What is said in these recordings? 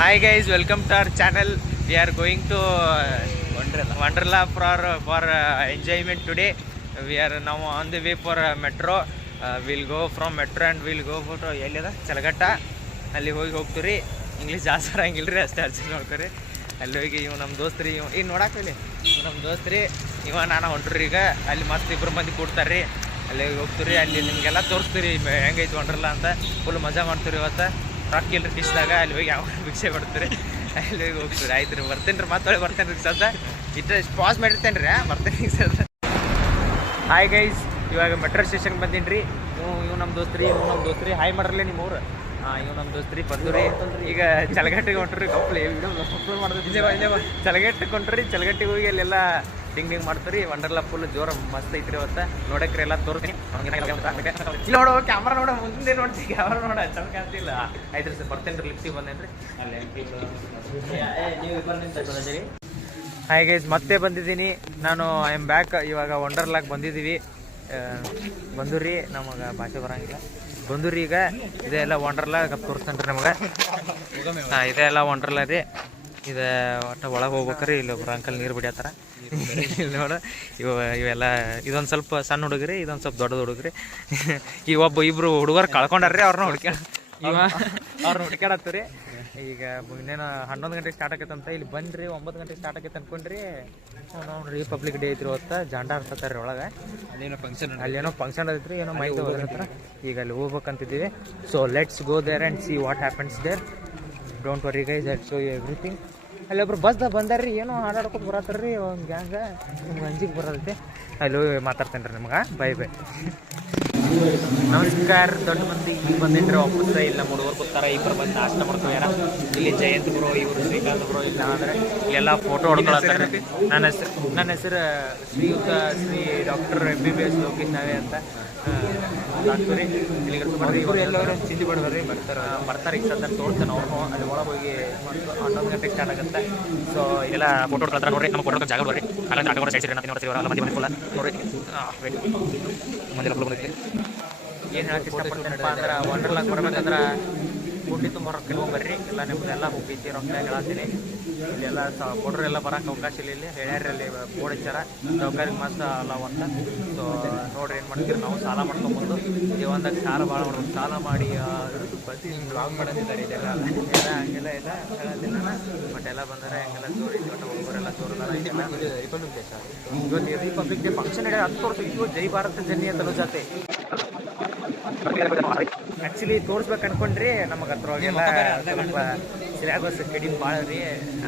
Hi guys, welcome to our channel. We are going to Wonderla for enjoyment today. We are now on the way for metro. We'll go from metro and we'll go for ಎಲ್ಲಿದೆ ಚಲಗಟ್ಟ ಅಲ್ಲಿ ಹೋಗ್ತೀವಿ. English ಜಾಸ್ತಿ ಬರಂಗಿಲ್ಲ ಅಷ್ಟೇ ಅರ್ಜಿ ನೋಡ್ಕೊರಿ. ಅಲ್ಲಿ ಹೋಗಿ ಇವು ನಮ್ಮ ದೋಸ್ತ್ರಿ ಈಗ ನೋಡಾಕಲ್ಲಿ ನಮ್ಮ ದೋಸ್ತ್ರಿ ನಾನು ಹೊಂಟ್ರಿ ಈಗ ಅಲ್ಲಿ ಮಸ್ತ್ ಇಬ್ಬರು ಮಂದಿ ಕೊಡ್ತಾರೆ ಅಲ್ಲಿ ಹೋಗ್ತೀವಿ. ಅಲ್ಲಿ ನಿಮಗೆಲ್ಲ ತೋರಿಸ್ತೀರಿ ಹೆಂಗೈತಿ ವಂಡರ್ಲ ಅಂತ. ಫುಲ್ ಮಜಾ ಮಾಡ್ತೀವಿ. ಇವತ್ತು ರೊಕ್ಕ ಇಲ್ರಿ ಕಿಸ್ದಾಗ ಅಲ್ಲಿ ಹೋಗಿ ಯಾವ ಭಿಕ್ಷೆ ಕೊಡ್ತೀರಿ ಅಲ್ಲಿ ಹೋಗಿ ಹೋಗ್ತೀರಿ. ಆಯ್ತು ರೀ ಬರ್ತೇನೆ ರೀ ಮತ್ತೆ ಬರ್ತೇನೆ ರೀ ಸದ್ದ ಇಟ್ಟು ಪಾಸ್ ಮಾಡಿರ್ತೇನೆ ರೀ ಬರ್ತೇನೆ ಸರ್. ಹಾಯ್ ಗೈಸ್, ಇವಾಗ ಮೆಟ್ರೋ ಸ್ಟೇಷನ್ಗೆ ಬಂದೀನಿ ರೀ. ಇವು ನಮ್ಮ ದೋಸ್ತ್ರಿ ಹಾಯ್ ಮಾಡ್ರಲ್ಲೇ ನಿಮ್ಮ ಊರು. ಇವು ನಮ್ಮ ದೋಸ್ತ್ರಿ ಬಂದು ರೀ. ಈಗ ಚಲಗಟ್ಟಿಗೆ ಹೊಂಟ್ರಿ ಕಪ್ಲಿ ಅಪ್ಲೋಡ್ ಮಾಡಿದ್ರೆ ಚಲಗಟ್ಟಿಗೆ ಹೊಂಟ್ರಿ. ಚಲಗಟ್ಟಿಗೆ ಹೋಗಿ ಅಲ್ಲೆಲ್ಲ ಡಿಂಗ್ ಮಾಡ್ತೀರಿ. ವಂಡರ್ಲಾ ಫುಲ್ ಜೋರ ಮಸ್ತ್ ಐತ್ರಿ. ಇವತ್ತು ನೋಡಕ್ರಿ ಎಲ್ಲ ತೋರಿಸ್ತೀನಿ. ಇಲ್ಲಿ ನೋಡೋ ಕ್ಯಾಮ್ರಾ ನೋಡೋ ಮುಂದೆ ನೋಡ್ತೀವಿ ಕ್ಯಾಮ್ರಾ ನೋಡ ಚಲಕ ಅಂತಿಲ್ಲ. ಆಯ್ತು ಸರ್ ಬರ್ತೇನೆ ರೀ. ಲಿಫ್ಟಿಗೆ ಬಂದೇನ್ರಿ ಅಲ್ಲಿ. ಹಾಯ್ ಗೈಸ್, ಮತ್ತೆ ಬಂದಿದ್ದೀನಿ ನಾನು. I am back. ಇವಾಗ ವಂಡರ್ಲಾಗ್ ಬಂದಿದ್ದೀವಿ. ಬಂದೂರಿ ನಮಗೆ ಭಾಷೆ ಬರೋಂಗಿಲ್ಲ. ಬಂದೂರಿ ಈಗ ಇದೆಲ್ಲ ವಂಡರ್ಲಾ ತೋರಿಸ್ತೇನೆ ರೀ ನಮಗೆ. ಇದೆಲ್ಲ ವಂಡರ್ಲಾ ರೀ. ಇದು ಒಟ್ಟು ಒಳಗೆ ಹೋಗ್ಬೇಕ್ರಿ. ಇಲ್ಲಿ ಒಬ್ರು ಅಂಕಲ್ ನೀರು ಬಿಡ್ಯಾತಾರ ಇಲ್ಲಿ ನೋಡು. ಇವೆಲ್ಲ ಇದೊಂದು ಸ್ವಲ್ಪ ಸಣ್ಣ ಹುಡುಗ್ರಿ, ಇದೊಂದು ಸ್ವಲ್ಪ ದೊಡ್ಡದು ಹುಡುಗ್ರಿ. ಈಗ ಇಬ್ರು ಹುಡುಗರು ಕಳ್ಕೊಂಡಾರ್ರಿ. ಅವ್ರನ್ನ ಅವ್ರನ್ನ ಹುಡ್ಕ್ಯಾಡತ್ತೀರಿ. ಈಗ ಇನ್ನೇನು 11 ಗಂಟೆಗೆ ಸ್ಟಾರ್ಟ್ ಆಕೈತಂತ. ಇಲ್ಲಿ ಬಂದ್ರಿ 9 ಗಂಟೆಗೆ ಸ್ಟಾರ್ಟ್ ಆಕೈತೆ ಅನ್ಕೊಂಡ್ರಿ. ನೋಡ್ರಿ ರಿಪಬ್ಲಿಕ್ ಡೇ ಐತ್ರಿ ಇವತ್ತು. ಜಾಂಡ ಆಡ್ತಾರೆ ಒಳಗೆ. ಅಲ್ಲೇನೋ ಫಂಕ್ಷನ್ ಐತ್ರಿ, ಏನೋ ಮಾಹಿತಿ ಹೋದ್ರ. ಈಗ ಅಲ್ಲಿ ಹೋಗ್ಬೇಕಂತಿದ್ದೀವಿ. So let's go there and see what happens there. Don't worry guys, I show you everything. ಅಲ್ಲಿ ಒಬ್ರು ಬಸ್ದಾಗ ಬಂದಾರ್ರಿ, ಏನೋ ಹಾಡಾಡ್ಕೊತ ಬರತ್ತಾರ್ರಿ ಒಂದು ಗ್ಯಾಂಗ. ನಿಮ್ಗೆ ಅಂಜಿಗೆ ಬರೋದೈತೆ. ಅಲ್ಲಿ ಹೋಗಿ ಮಾತಾಡ್ತೇನೆ ರೀ ನಿಮ್ಗೆ. Bye bye. ನಮಸ್ಕಾರ ದೊಡ್ಡ ಮಂದಿ. ಈಗ ಬಂದಿದ್ರೆ ವಾಪಸ್ ಇಲ್ಲ ನಮ್ಮ ಹುಡುಗರು ಕೂತಾರ. ಇಬ್ಬರು ಬಂದು ನಾಷ್ಟ ಮಾಡ್ತೀವಿ. ಯಾರ ಇಲ್ಲಿ ಜಯಂತ್ ಬ್ರೋ, ಇವರು ಶ್ರೀಕಾಂತ್ ಬ್ರೋ ಇಲ್ಲ ಅಂದರೆ ಇಲ್ಲೆಲ್ಲ ಫೋಟೋ ಹೊಡ್ಕೊಳತ್ತಾರೆ. ನನ್ನ ಹೆಸರು ಶ್ರೀಯುತ ಶ್ರೀ ಡಾಕ್ಟರ್ MBBS ಲೋಕೇಶ್ ನಾವೇ ಅಂತ. ಎಲ್ಲರೂ ಚಿಂದಿ ಬಿಡ್ಬರ್ರಿ ಬರ್ತಾರೆ. ಈಗ ಸದ್ದ ತೋರ್ತಾನೆ ಅವ್ರು. ಅಲ್ಲಿ ಒಳಗೆ ಹೋಗಿ 11 ಗಂಟೆಗೆ ಸ್ಟಾರ್ಟ್ ಆಗುತ್ತೆ. ಸೊ ಎಲ್ಲ ಫೋಟೋ ಹೊಡ್ಕೊಳ್ತಾರೆ ನೋಡ್ರಿ. ನಮ್ಮ ಫೋಟೋ ಜಾಗ ಬರ್ರಿ. ಹಾಗಾಗಿ ಆಟೋ ಸೈಡ್ ನೋಡ್ತೀವಿ. ಎಲ್ಲ ಮಂದಿ ಫುಲ್ಲ ನೋಡ್ರಿ. ಮಂದಿಲ್ಲ ಫುಲ್ ಬಂದೈತಿ. ಏನು ಹೇಳಕ್ಕೆ ಇಷ್ಟಪಡ್ತೇನಪ್ಪ ಅಂದ್ರೆ, ವಂಡರ್ಲಾಗ್ ಬರ್ಬೇಕಂದ್ರೆ ಗುಂಡಿ ತುಂಬ ರೊಕ್ಕ ಇಟ್ಕೊಂಬರ್ರಿ. ಇಲ್ಲ ನಿಮ್ದೆಲ್ಲ ಮುಗಿಸಿ ರೊಕ್ಕ ಹೇಳತ್ತೀನಿ. ಇಲ್ಲೆಲ್ಲ ಕೊಡ್ರಿ ಎಲ್ಲ ಬರೋಕೆ ಅವಕಾಶ ಇಲ್ಲ. ಇಲ್ಲಿ ಹೇಳ್ಯಾರಲ್ಲಿ ಬೋರ್ಡ್ ಹಚ್ಚಾರ ಸೌಕರ್ಯ ಮಸ್ತ್ ಅಲ್ಲ ಅಂತ. ಸೊ ನೋಡ್ರಿ ಏನು ಮಾಡ್ತೀರಿ. ನಾವು ಸಾಲ ಮಾಡ್ಕೊಂಬಂದು ಜೀವನದಾಗ ಸಾಲ ಭಾಳ ಮಾಡ್ಬೇಕು. ಸಾಲ ಮಾಡಿ ಬಸ್ಸಿ ಬ್ಲಾಗ್ ಮಾಡೋದಿದ್ದಾರೆ. ಇದೆಲ್ಲ ಹಂಗೆಲ್ಲ ಇಲ್ಲ ಹೇಳೋದಿಲ್ಲ. ಬಟ್ ಎಲ್ಲ ಬಂದರೆ ಹಂಗೆಲ್ಲ ಜೋರು ಐತಿ. ಒಟ್ಟು ಹುಡುಗರೆಲ್ಲ ಜೋರಲ್ಲ. Republic day sir. ಇವತ್ತು ರಿಪಬ್ಲಿಕ್ ಡೇ ಫಂಕ್ಷನ್ ಇದೆ. 10 ವರ್ಷ ಇವತ್ತು ಜೈ ಭಾರತ ಜನ್ನಿ ಅಂತ ಜಾತೆ ಆ್ಯಕ್ಚುಲಿ ತೋರಿಸ್ಬೇಕು ಅನ್ಕೊಂಡ್ರಿ. ನಮಗೆ ಅದ್ರೊಳಗೆಲ್ಲ ಸ್ವಲ್ಪ ಸಿಲೆಬಸ್ ಕಡಿಮೆ ಭಾಳ ರೀ.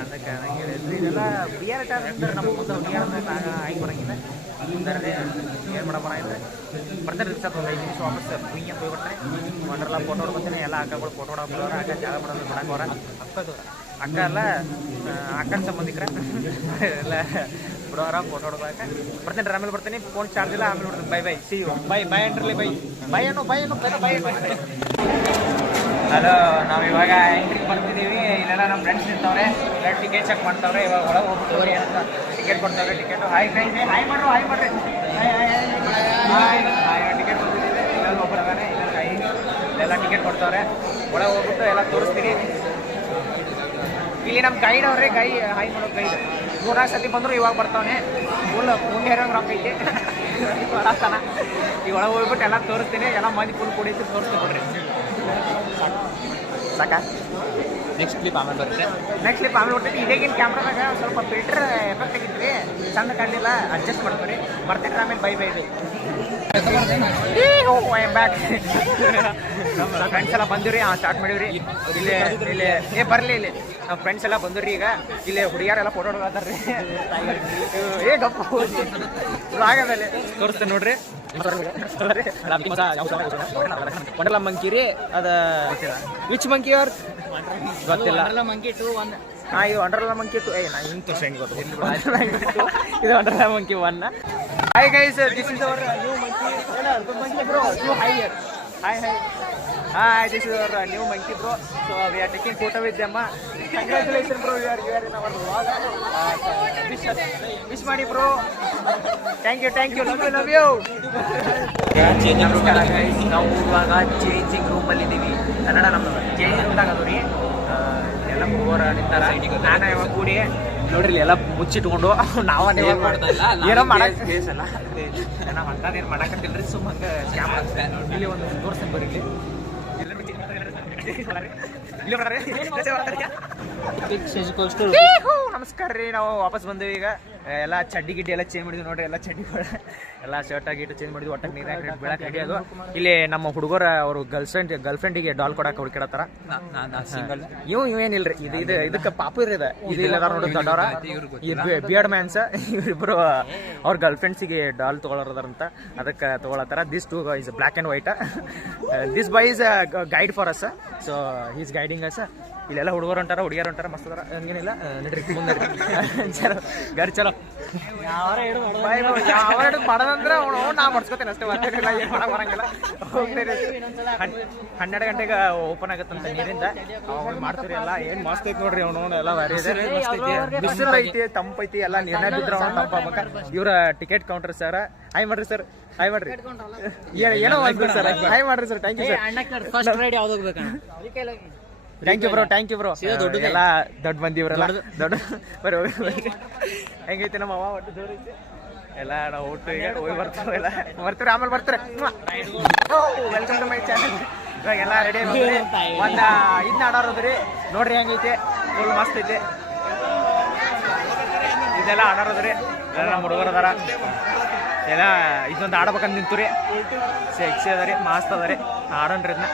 ಅದಕ್ಕೆ ನಂಗೆ ಹೇಳಿದ್ರಿ ಇದೆಲ್ಲ ಬಿಯರ್ ಟೈಮ್ ಇರ್ತಾರೆ. ನಮ್ಮ ಮುಂದೆ ಹುಡುಗಿಯಾರ ಆಗಿ ಬರೋಂಗಿಲ್ಲ ಅಂದರೆ ಏನು ಮಾಡಬಾರ ಅಂದರೆ ಬರ್ತಾರೆ ಸರ್. ಒಂದು 5 ನಿಮಿಷ ವಾಪಸ್ ಕುಯ್ಯ ಹೋಗ್ಬಿಡ್ತಾರೆ. ವಂಡರ್ಲಾ ಫೋಟೋ ಹೊಡ್ಕೊತೀನಿ. ಎಲ್ಲ ಅಕ್ಕಗಳು ಫೋಟೋ ಹೊಡೋರು. ಅಕ್ಕ ಜಾಗ ಮಾಡೋದು ಬಿಡೋರ ಅಕ್ಕ ಎಲ್ಲ ಅಕ್ಕನ ಸಂಬಂಧಿಕರ ಎಲ್ಲ ಬಿಡೋರ ಫೋಟೋ ಹೊಡ್ಕೊಳಕ ಬರ್ತೇನೆ ರೀ. ಆಮೇಲೆ ಬರ್ತೀನಿ. ಫೋನ್ ಚಾರ್ಜ್ ಇಲ್ಲ. ಆಮೇಲೆ ಬಿಡ್ತೀನಿ. Bye bye. See you. Bye ಅಂಟ್ರಲ್ಲಿ ಬೈ ಬೈ ಹಲೋ, ನಾವು ಇವಾಗ ಎಂಟ್ರಿಗೆ ಬರ್ತಿದ್ದೀವಿ. ಇಲ್ಲೆಲ್ಲ ನಮ್ಮ ಫ್ರೆಂಡ್ಸ್ ಇರ್ತವ್ರೆ. ಇಲ್ಲ ಟಿಕೆಟ್ ಚೆಕ್ ಮಾಡ್ತಾವ್ರೆ. ಇವಾಗ ಒಳಗೆ ಹೋಗ್ಬಿಟ್ಟು ಅಂತ ಟಿಕೆಟ್ ಕೊಡ್ತಾವ್ರೆ. Ticket hi friends. ಹಾಯ್ ಮಾಡ್ರಿ. ಹಾಯ್ ಟಿಕೆಟ್ ಕೊಡ್ತಿದ್ದೀವಿ. ಇಲ್ಲೆಲ್ಲ ಒಬ್ಬರಾಗಾನೆ ಇಲ್ಲೆಲ್ಲ ಟಿಕೆಟ್ ಕೊಡ್ತಾವ್ರೆ. ಒಳಗೆ ಹೋಗ್ಬಿಟ್ಟು ಎಲ್ಲ ತೋರಿಸ್ತೀನಿ. ಇಲ್ಲಿ ನಮ್ಮ ಗೈಡ್ ಅವ್ರೆ. ಹಾಯ್ ಮಾಡೋ ಗೈಡ್ 3-4 ಸತಿ ಬಂದರು. ಇವಾಗ ಬರ್ತಾವನೆ. ಫುಲ್ ಮುಂದೆ ಹೇರೋಂಗೆ ರೊಕ್ಕ ಐತಿ ಬರತ್ತಾನ. ಈಗ ಒಳಗೆ ಹೋಗ್ಬಿಟ್ಟು ಎಲ್ಲ ತೋರಿಸ್ತೀನಿ. ಎಲ್ಲ ಮಂದಿ ಫುಲ್ ಕುಡಿದು ತೋರಿಸ್ತೀನಿ ಬಿಡ್ರಿ. ಸಾಕ ನೆಕ್ಸ್ಟ್ ಕ್ಲಿಪ್ ಆಮೇಲೆ ಬರುತ್ತೆ. ಬರ್ತೈತಿ. ಇದೇಗಿನ ಕ್ಯಾಮ್ರಾದಾಗ ಸ್ವಲ್ಪ ಫಿಲ್ಟರ್ ಎಫೆಕ್ಟ್ ಆಗಿದ್ರಿ. ಸಣ್ಣ ಕಂಡಿಲ್ಲ, ಅಡ್ಜಸ್ಟ್ ಮಾಡ್ತೀವಿ. ಬರ್ತೈತೆ ಆಮೇಲೆ ಬೈ ಇದೆ. ಬ್ಯಾಕ್ ನಮ್ಮ ಫ್ರೆಂಡ್ಸ್ ಎಲ್ಲ ಬಂದಿವ್ರಿ. ಸ್ಟಾರ್ಟ್ ಮಾಡಿವ್ರಿ. ಇಲ್ಲಿ ಬರಲಿ. ಇಲ್ಲಿ ನಮ್ಮ ಫ್ರೆಂಡ್ಸ್ ಎಲ್ಲ ಬಂದಿವ್ರಿ. ಈಗ ಇಲ್ಲಿ ಹುಡುಗಿಯಾರೆಲ್ಲ ಫೋಟೋ ಹೊಡ್ಕೊಳ್ತಾರ್ರಿ. ಗಪ್ಪ ಆಗದಲ್ಲಿ ತೋರಿಸ್ತೇನೆ ನೋಡ್ರಿ. ವಂಡರ್ಲಾ ಮಂಕಿ ರೀ. ಅದ ವಿಚ್ ಮಂಕಿ ಅವ್ರ ಗೊತ್ತಿಲ್ಲ. ಮಂಕಿ 2 1. ಇದು ವಂಡರ್ಲಾ ಮಂಕಿ 2. ನಾ ಹಿಂಗೆ ತೋರಿಸಿ ಹೆಂಗೆ ಗೊತ್ತು. ಇದು Wonderla monkey 1. Hi guys, this is our new monkey bro. New hi here. Hi, this is our new monkey bro. So we are taking photo with them. Congratulation bro. You are in our vlog. Wish ಮಾಡಿ bro. Thank you. Love you. ನಮಸ್ಕಾರ guys, ನಾವು ಇವಾಗ changing ರೂಮಲ್ಲಿ ಇದ್ದೀವಿ. ಕನ್ನಡ ನಮ್ಮದು changing ರೂಮ್ದಾಗ ಅದು ರೀ. ಎಲ್ಲ ಹುಡುಗರ ನಿಂತಾರ ನಾನು ಇವಾಗ ಕೂಡಿ ನೋಡ್ರಿ ಎಲ್ಲ ಮುಚ್ಚಿಟ್ಕೊಂಡು ನಾವ ಏನೋ ಮಾಡಕ್ಕೆ ನಾವು ಅಂತದೇನು ಮಾಡಕತ್ತಿಲ್ರಿ ಸುಮ್ಮನೆ ಇಲ್ಲಿ ಒಂದು ತೋರಿಸ್ತೀನಿ ಬರ್ರಿ ನಮಸ್ಕಾರ ರೀ ನಾವು ವಾಪಸ್ ಬಂದೇವಿ ಈಗ ಎಲ್ಲ ಚಡ್ಡಿ ಗಿಡ್ಡಿ ಎಲ್ಲ ಚೇಂಜ್ ಮಾಡಿದ್ವಿ ನೋಡ್ರಿ ಎಲ್ಲ ಚಡ್ಡಿಗಳು ಎಲ್ಲ ಶರ್ಟ್ ಗಿಟ್ಟು ಚೇಂಜ್ ಮಾಡಿದ್ವಿ ಒಟ್ಟಾಗಿ ನೀರಾಗ ಬೆಳಕ್ ರೆಡಿ ಅದು ಇಲ್ಲಿ ನಮ್ಮ ಹುಡುಗರ ಅವರು ಗರ್ಲ್ಫ್ರೆಂಡಿಗೆ ಡಾಲ್ ಕೊಡಕ್ಕೆ ಹುಡುಕಿಡತ್ತಾರ ಇವೇನಿಲ್ರಿ ಇದು ಇದಕ್ಕೆ ಪಾಪು ಇರದ ಇದು ಇಲ್ಲ ನೋಡಿ ದೊಡ್ಡವ್ರ ಬಿಯರ್ಡ್ ಮ್ಯಾನ್ಸ್ ಇವರಿಬ್ರು ಅವ್ರ ಗರ್ಲ್ಫ್ರೆಂಡ್ಸಿಗೆ ಡಾಲ್ ತಗೊಳ್ಳೋದಂತ ಅದಕ್ಕೆ ತಗೊಳತ್ತಾರ this too is black and white this boy is guide for us so he's guiding us ಇಲ್ಲೆಲ್ಲ ಹುಡುಗರು ಹೊಂಟಾರ ಹುಡುಗಿಯರು ಹೊಂಟಾರ ಮಸ್ತ್ ಅದಾರ ಹಂಗೇನಿಲ್ಲ ನಡ್ರಿ ಮುಂದೆ ಚಲೋ ಗರಿ ಚಲೋ ಯಾವ ಮಾಡೋದಂದ್ರೆ ನಾ ಮಾಡ್ಸ್ಕೊತೇನೆ ಅಷ್ಟೇ ಮತ್ತೇನಿಲ್ಲ ಏನು ಮಾಡಕ್ ಬರಂಗಿಲ್ಲ ಹೋಗ್ತೀರಿ 12 ಗಂಟೆಗೆ ಓಪನ್ ಆಗತ್ತಂತ ನೀರಿಂದ ಅವಾಗ ಮಾಡ್ತೀರಿ ಎಲ್ಲ ಏನು ಮಸ್ತ್ ಐತಿ ನೋಡ್ರಿ ಅವನು ಎಲ್ಲ ಬಾರಿ ಬಿಸಿಲು ಐತಿ ತಂಪೈತಿ ಎಲ್ಲ ನೀರ್ನ ಬಿದ್ರೆ ಅವ್ನು ತಂಪಾಗ್ಬೇಕ ಇವ್ರ ಟಿಕೆಟ್ ಕೌಂಟರ್ ಸರ್ ಹಾಯ್ ಮಾಡ್ರಿ ಸರ್ ಹಾಯ್ ಮಾಡ್ರಿ ಏನೋ ಸರ್ ಹಾಯ್ ಮಾಡ್ರಿ sir thank you sir thank you bro ಎಲ್ಲ ದೊಡ್ಡ ಮಂದಿ ಇವ್ರಲ್ಲ ದೊಡ್ಡ ಬರ್ರಿ ಹೆಂಗೈತಿ ನಮ್ಮ ಅವ್ವ ಒಟ್ಟು ಜೋರ್ ಐತಿ ಎಲ್ಲ ನಾವು ಒಟ್ಟು ಈಗ ಹೋಗಿ ಬರ್ತೀವಿ ಎಲ್ಲ ಬರ್ತೀರಿ ಆಮೇಲೆ ಬರ್ತಾರೆ ವೆಲ್ಕಮ್ ಟು ಮೈ ಚಾನಲ್ ಇವಾಗ ಎಲ್ಲ ರೆಡಿ ಒಂದು ಇದನ್ನ ಆಡೋದ್ರಿ ನೋಡ್ರಿ ಹೆಂಗೈತಿ ಫುಲ್ ಮಸ್ತ್ ಐತಿ ಇದೆಲ್ಲ ಆಡೋದ್ರಿ ಎಲ್ಲ ನಮ್ಮ ಹುಡುಗರು ಅದಾರ ಎಲ್ಲ ಇದೊಂದು ಆಡ್ಬೇಕಂತ ನಿಂತು ರೀ ಸೆಕ್ಸಿ ಅದ ರೀ ಮಸ್ತ್ ಅದ ರೀ ಆಡೋಣ್ರಿ ಇದನ್ನ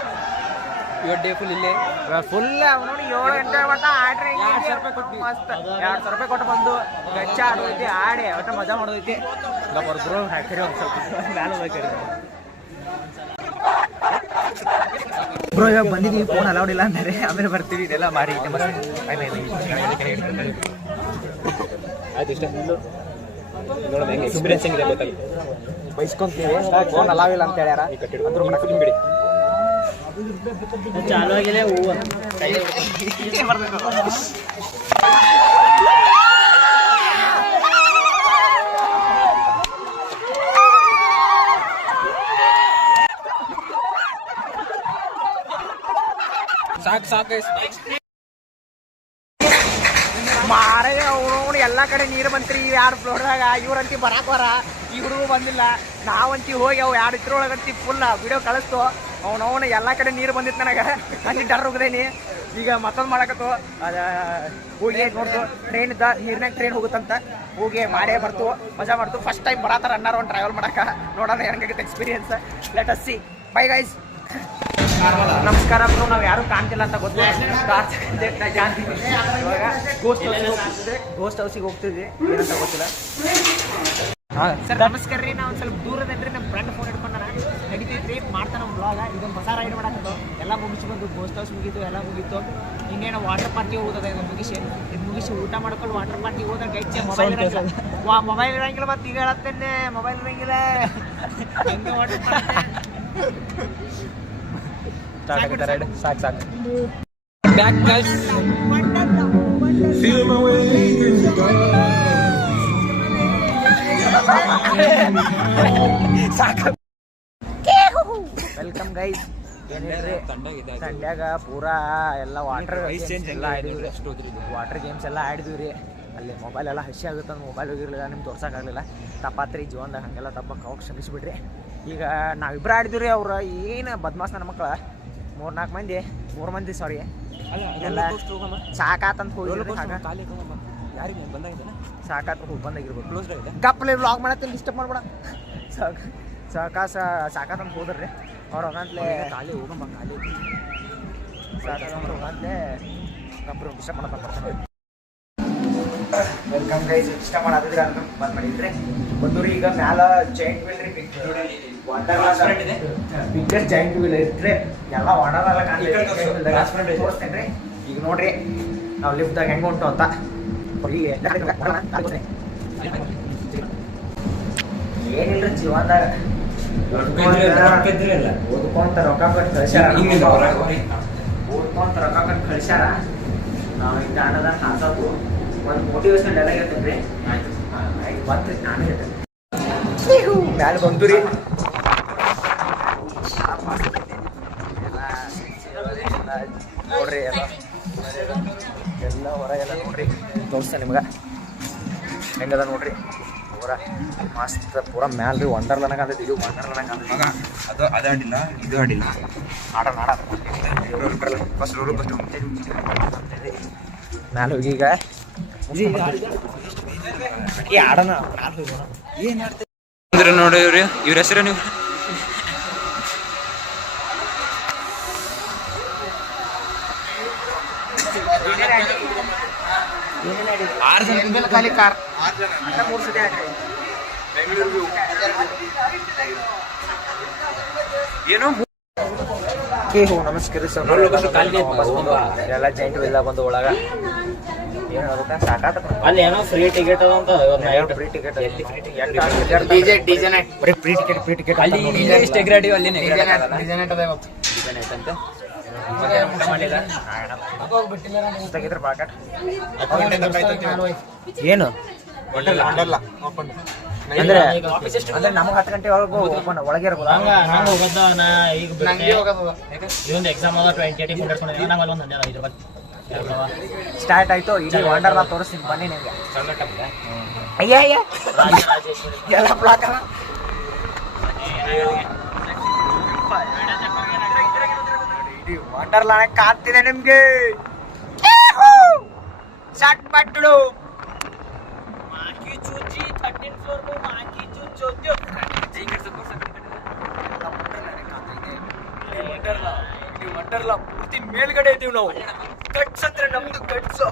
ಇವತ್ತು ಡೇ ಫುಲ್ ಇಲ್ಲೇ ಫುಲ್ ನೋಡಿ 7 ಗಂಟೆ ಮಟ್ಟ ಆಡ್ರಿ ಮಸ್ತ್ 2,000 ರೂಪಾಯಿ ಕೊಟ್ಟು ಬಂದು ಗಚ್ಚ ಆಡೋದೈತಿ ಆಡಿ ಒಟ್ಟ ಮಜಾ ಮಾಡೋದೈತಿ ಬರ್ದ್ರು ಹಾಕಿರಿ ಒಂದು ಸ್ವಲ್ಪ ಮ್ಯಾಲ ಹೋಗ್ರಿ ಬ್ರೋ ಇವಾಗ ಬಂದಿದ್ದೀವಿ ಫೋನ್ ಅಲೌಡ್ ಇಲ್ಲ ಅಂದರೆ ಆಮೇಲೆ ಬರ್ತೀವಿ ಇದೆಲ್ಲ ಮಾರಿ ಎಕ್ಸ್ಪೀರಿಯನ್ಸ್ ಹೆಂಗಿದೆ ಗೊತ್ತಾಗ ಬೈಸ್ಕೊಂತೀವಿ ಫೋನ್ ಅಲೌಡ್ ಇಲ್ಲ ಅಂತ ಹೇಳ್ಯಾರ ಅದ್ರ ಮನ ಫಿಲ್ಮ್ ಬಿಡಿ ಚಾಲು ಆಗಿದೆ ಹೂವು ಸಾಕು ಮಾರೇ ಅವನು ಎಲ್ಲಾ ಕಡೆ ನೀರು ಬಂತ್ರಿ 2 ಫ್ಲೋರ್ದಾಗ ಇವ್ರಂತಿ ಬರಾಕ್ ಬರ ಈ ಹುಡುಗ ಬಂದಿಲ್ಲ ನಾವಂತಿ ಹೋಗಿ ಅವು 2 ಇದ್ರೊಳಗಂತಿ ಫುಲ್ ವಿಡಿಯೋ ಕಳಿಸ್ತು ಅವನವನು ಎಲ್ಲ ಕಡೆ ನೀರು ಬಂದಿತ್ತು ನನಗೆ ಅಲ್ಲಿ ಡರ್ ಹೋಗ್ದೇನಿ ಈಗ ಮತ್ತೊಂದು ಮಾಡಕತ್ತು ಅದ ಹೋಗಿ ನೋಡ್ತು ಟ್ರೈನ್ ಇದ್ದ ನೀರ್ನಾಗ ಟ್ರೈನ್ ಹೋಗುತ್ತಂತ ಹೋಗಿ ಮಾಡೇ ಬರ್ತು ಮಜಾ ಮಾಡ್ತು ಫಸ್ಟ್ ಟೈಮ್ ಬರತ್ತಾರ ಅನ್ನಾರ ಒಂದು ಟ್ರಾವೆಲ್ ಮಾಡಕ್ಕೆ ನೋಡೋಣ ಹೆಂಗಾಗುತ್ತೆ experience let us see bye guys ನಮಸ್ಕಾರ ಬ್ರೋ ನಾವು ಯಾರು ಕಾಣ್ತಿಲ್ಲ ಅಂತ ಗೊತ್ತಿಲ್ಲ ಇವಾಗ ಗೋಸ್ಟ್ ಹೌಸಿಗೆ ಹೋಗ್ತಿದ್ವಿ ಏನಂತ ಗೊತ್ತಿಲ್ಲ ಸರ್ ನಮಸ್ಕಾರ ರೀ ನಾವು ಸ್ವಲ್ಪ ದೂರದಲ್ರಿ ನಮ್ಮ ಫ್ರೆಂಡ್ ಫೋನ್ ಹಿಡ್ಕೊಂಡಾರ ನಡೀತೈತ್ರಿ ಮಾಡ್ತಾನೆ ನಮ್ಮ ಬ್ಲಾಗ ಇದೊಂದು ಹೊಸ ರೈಡ್ ಮಾಡಾಕತ್ತು ಎಲ್ಲ ಮುಗಿಸ್ಕೊಂಡು ಗೋಸ್ಟ್ ಹೌಸ್ ಮುಗೀತು ಎಲ್ಲ ಮುಗೀತು ಹಿಂಗೇನು ವಾಟರ್ ಪಾರ್ಕಿಗೆ ಹೋಗೋದ ಇದು ಮುಗಿಸಿ ಊಟ ಮಾಡ್ಕೊಂಡು ವಾಟರ್ ಪಾರ್ಕಿಗೆ ಹೋದ್ರೆ ಗೈಚೆ ಮೊಬೈಲ್ ಇರಂಗಿಲ್ಲ ಮತ್ತೆ ಈಗ ಹೇಳತ್ತೇನೆ ಮೊಬೈಲ್ ಇರಂಗಿಲ್ಲ ಹೆಂಗೆ ವಾಟರ್ ಪಾರ್ಕ್ ಸಾಕು ಬ್ಯಾಕ್ ಗೈಸ್ ಸಾಕು ವೆಲ್ಕಮ್ ಗೈಸ್ ಏನಿಲ್ರಿ ಸಂಡ್ಯಾಗ ಪೂರಾ ಎಲ್ಲ ವಾಟರ್ ಎಲ್ಲ ಆಡಿದ್ವಿ ವಾಟರ್ ಗೇಮ್ಸ್ ಎಲ್ಲ ಆಡಿದ್ವಿ ರೀ ಅಲ್ಲಿ ಮೊಬೈಲ್ ಎಲ್ಲ ಹಸಿ ಆಗುತ್ತೆ ಅಂತ ಮೊಬೈಲ್ ಹೋಗಿರ್ಲಿಲ್ಲ ನಿಮ್ಗೆ ತೋರ್ಸೋಕ್ಕಾಗಲಿಲ್ಲ ತಪ್ಪಾತ್ರಿ ಜೀವನದಾಗ ಹಂಗೆಲ್ಲ ತಪ್ಪಕ್ಕೆ ಅವಾಗ ಕ್ಷಮಿಸಿಬಿಡ್ರಿ ಈಗ ನಾವಿಬ್ಬರು ಆಡಿದ್ವಿ ರೀ ಅವ್ರು ಏನು ಬದ್ಮಾಸ್ ನನ್ನ ಮಕ್ಕಳ 3 ಮಂದಿ ಸಾರಿ ಎಲ್ಲ ಸಾಕಾತಂತ ಹೋಗಿ ಸಾಕಾತ ಹೋಗಿ ಬಂದಾಗಿರ್ಬೋದು ಗಪ್ಪಲೆ ವ್ಲಾಗ್ ಮಾಡತ್ತೆ ಡಿಸ್ಟರ್ಬ್ ಮಾಡ್ಬೇಡ ಸಾಕಾತಂತ ಹೋದ್ರಿ ಅವ್ರು ಹೋಗಂತಲೇ ಖಾಲಿ ಹೋಗಮ್ಮ ಖಾಲಿ ಸಾಕಾತಂತ ಹೋಗಂತಲೇ ಗಪ್ಪರು ಡಿಸ್ಟರ್ಬ್ ಮಾಡತ್ತ ಬರ್ತಾನೆ ವೆಲ್ಕಮ್ ಗೈಸ್ ಇಷ್ಟ ಮಾಡಾತಿದ್ರೆ ಅಂತ ಬಂದ್ ಮಾಡಿದ್ರಿ ಬಂದೂರಿ ಈಗ ಮ್ಯಾಲ ಜೈಂಟ್ ವೀಲ್ ರೀ ಬಿಗ್ಗೆಸ್ಟ್ ಜೈಂಟ್ ವೀಲ್ ಇರ್ತ್ರಿ ಎಲ್ಲ ವಾಟರ್ ತೋರಿಸ್ತೇನೆ ಈಗ ನೋಡ್ರಿ ನಾವು ಲಿಫ್ಟ್ದಾಗ ಹೆಂಗ ಉಂಟು ಅಂತ ಏನಿಲ್ರಿ ಜೀವನದಾಗ ಓದ್ಕೊಂತ ರೊಕ್ಕ ಕೊಟ್ಟು ಕಳ್ಸ್ಯಾರ ನಾವು ಈಗ ಗಾಣದ ಹಾಸೋದು ಒಂದು ಮೋಟಿವೇಶನ್ ಡೈಲಾಗ್ ಇರ್ತೇನೆ ರೀ ಆಯ್ತು ಬಂದ್ರಿ ನಾನು ಹೇಳ್ತೇನೆ ಮ್ಯಾಲ ಬಂದು ರೀ ನೋಡ್ರಿ ಎಲ್ಲ ಎಲ್ಲ ಹೊರಗೆಲ್ಲ ನೋಡ್ರಿ ತೋರಿಸ್ತೇನೆ ನಿಮ್ಗೆ ಹೆಂಗದ ನೋಡ್ರಿ ಪೂರ ಮಸ್ತ್ ಪೂರ ಮ್ಯಾಲೆ ರೀ ವಂಡರ್ಲನಾಗ ಅಂತೈತಿ ಇದು ವಂಡರ್ಲನಾಗ ಮಗ ಅದು ಅಡಿಲ್ಲ ಇದು ಅಡಿಲ್ಲ ಆಡ ಫಸ್ಟ್ ಮ್ಯಾಲೆ ಹೋಗಿ ಈಗ ಆಡೋಣ ಅಂದ್ರೆ ನೋಡಿ ಇವ್ರ ಹೆಸರು ನೀವು ಖಾಲಿ ಕಾರ್ ಏನೋ ನಮಸ್ಕಾರ ಸರ್ ಎಲ್ಲ ಜೈಂಟ್ ವಿಲ್ಲ ಬಂದು ಒಳಗ ಏನು ಅದಕ್ಕೆ ಸಾಕಾತ ಅಲ್ಲಿ ಏನೋ ಫ್ರೀ ಟಿಕೆಟ್ ಅಂತ ಫ್ರೀ ಟಿಕೆಟ್ ಬರೀ ಫ್ರೀ ಟಿಕೆಟ್ ಅಲ್ಲಿ ಟಿಕೆಟ್ ಅಲ್ಲಿ ಏನು ಅಂದ್ರೆ ಅಂದ್ರೆ ನಮಗ್ 10 ಗಂಟೆ ಒಳಗೂ ಓಪನ್ ಒಳಗೆ ಇರ್ಬೋದು ಇದೊಂದು ಎಕ್ಸಾಮ್ ಸ್ಟಾರ್ಟ್ ಆಯ್ತು ಇಡೀ ವಂಡರ್ಲಾ ತೋರಿಸ್ತೀನಿ ಬನ್ನಿ ನಿಮ್ಗೆ ಅಯ್ಯ ಎಲ್ಲ ಬ್ಲಾಕ್ ಇಡೀ ವಂಡರ್ಲಾ ಕಾಣ್ತಿದೆ ನಿಮ್ಗೆ ಶಟ್ ಬಟ್ಲು ವಂಡರ್ಲಾ ಪೂರ್ತಿ ಮೇಲ್ಗಡೆ ಇದೀವಿ ನಾವು ಗಟ್ಸ್ ಅಂದ್ರೆ ನಮ್ದು ಗಟ್ಸ್